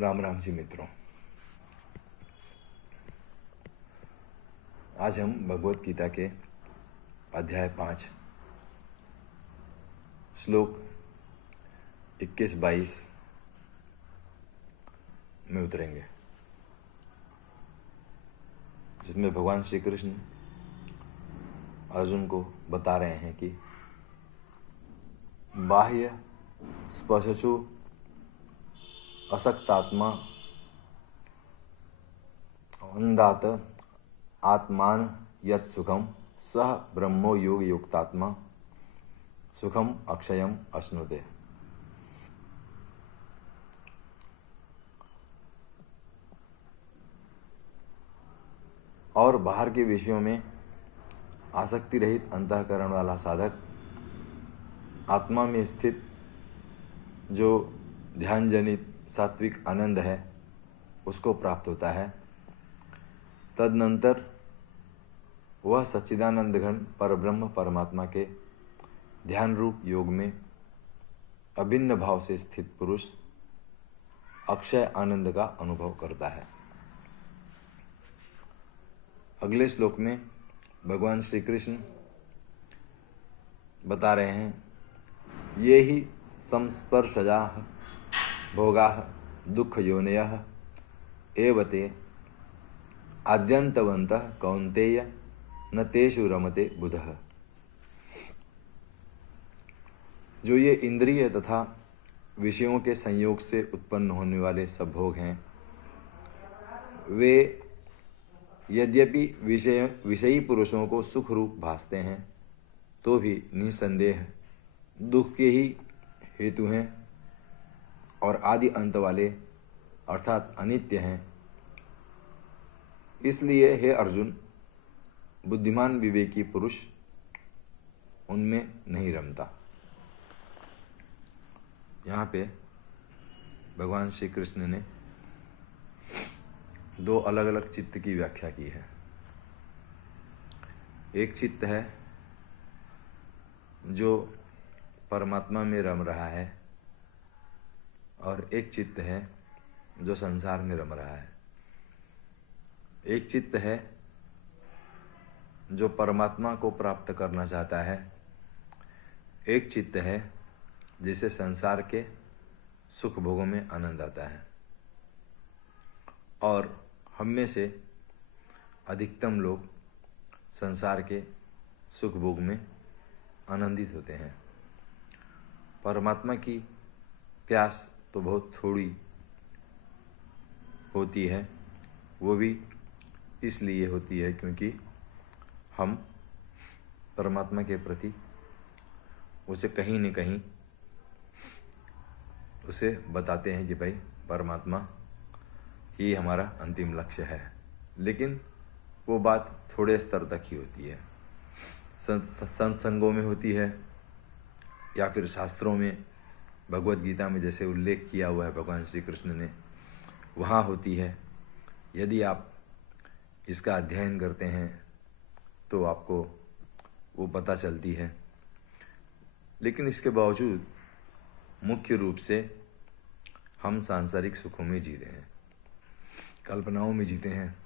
राम राम जी मित्रों, आज हम भगवत गीता के अध्याय 5 श्लोक 21-22 में उतरेंगे, जिसमें भगवान श्री कृष्ण अर्जुन को बता रहे हैं कि बाह्य स्पर्शसु असक्तात्मा अंधात आत्मान यत् सुखम सह ब्रह्मो योग युक्तात्मा सुखम अक्षयम अश्नुते। और बाहर के विषयों में आसक्ति रहित अंतःकरण वाला साधक आत्मा में स्थित जो ध्यान जनित सात्विक आनंद है उसको प्राप्त होता है। तदनंतर वह सच्चिदानंद घन परब्रह्म परमात्मा के ध्यान रूप योग में अभिन्न भाव से स्थित पुरुष अक्षय आनंद का अनुभव करता है। अगले श्लोक में भगवान श्री कृष्ण बता रहे हैं, ये ही संस्पर्शजाः भोगाः दुख योनयः एवते आद्यन्तवन्तः कौन्तेय न तेषु रमते बुधः। जो ये इंद्रिय तथा विषयों के संयोग से उत्पन्न होने वाले सब भोग हैं, वे यद्यपि विषयी पुरुषों को सुख रूप भासते हैं तो भी निसंदेह दुख के ही हेतु हैं और आदि अंत वाले अर्थात अनित्य हैं। इसलिए हे अर्जुन, बुद्धिमान विवेकी पुरुष उनमें नहीं रमता। यहाँ पे भगवान श्री कृष्ण ने दो अलग अलग चित्त की व्याख्या की है। एक चित्त है जो परमात्मा में रम रहा है और एक चित्त है जो संसार में रम रहा है। एक चित्त है जो परमात्मा को प्राप्त करना चाहता है, एक चित्त है जिसे संसार के सुख भोगों में आनंद आता है। और हम में से अधिकतम लोग संसार के सुख भोग में आनंदित होते हैं। परमात्मा की प्यास तो बहुत थोड़ी होती है, वो भी इसलिए होती है क्योंकि हम परमात्मा के प्रति उसे कहीं न कहीं उसे बताते हैं कि भाई परमात्मा ही हमारा अंतिम लक्ष्य है, लेकिन वो बात थोड़े स्तर तक ही होती है। सत्संगों में होती है या फिर शास्त्रों में, भगवत गीता में जैसे उल्लेख किया हुआ है भगवान श्री कृष्ण ने, वहाँ होती है। यदि आप इसका अध्ययन करते हैं तो आपको वो पता चलती है। लेकिन इसके बावजूद मुख्य रूप से हम सांसारिक सुखों में जी रहे हैं, कल्पनाओं में जीते हैं।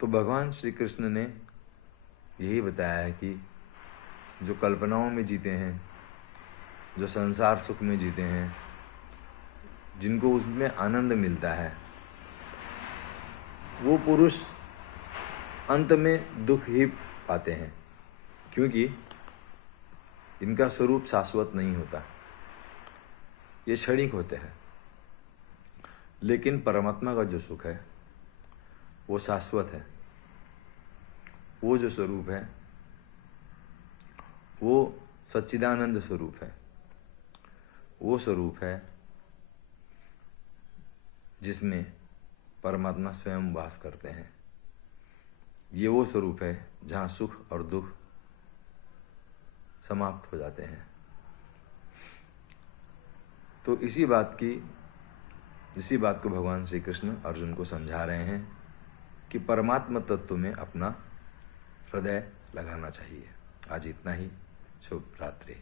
तो भगवान श्री कृष्ण ने यही बताया है कि जो कल्पनाओं में जीते हैं, जो संसार सुख में जीते हैं, जिनको उसमें आनंद मिलता है, वो पुरुष अंत में दुख ही पाते हैं, क्योंकि इनका स्वरूप शाश्वत नहीं होता, ये क्षणिक होते हैं। लेकिन परमात्मा का जो सुख है वो शाश्वत है। वो जो स्वरूप है वो सच्चिदानंद स्वरूप है। वो स्वरूप है जिसमें परमात्मा स्वयं वास करते हैं। ये वो स्वरूप है जहाँ सुख और दुख समाप्त हो जाते हैं। तो इसी बात को भगवान श्री कृष्ण अर्जुन को समझा रहे हैं कि परमात्मा तत्व में अपना हृदय लगाना चाहिए। आज इतना ही। शुभ रात्रि।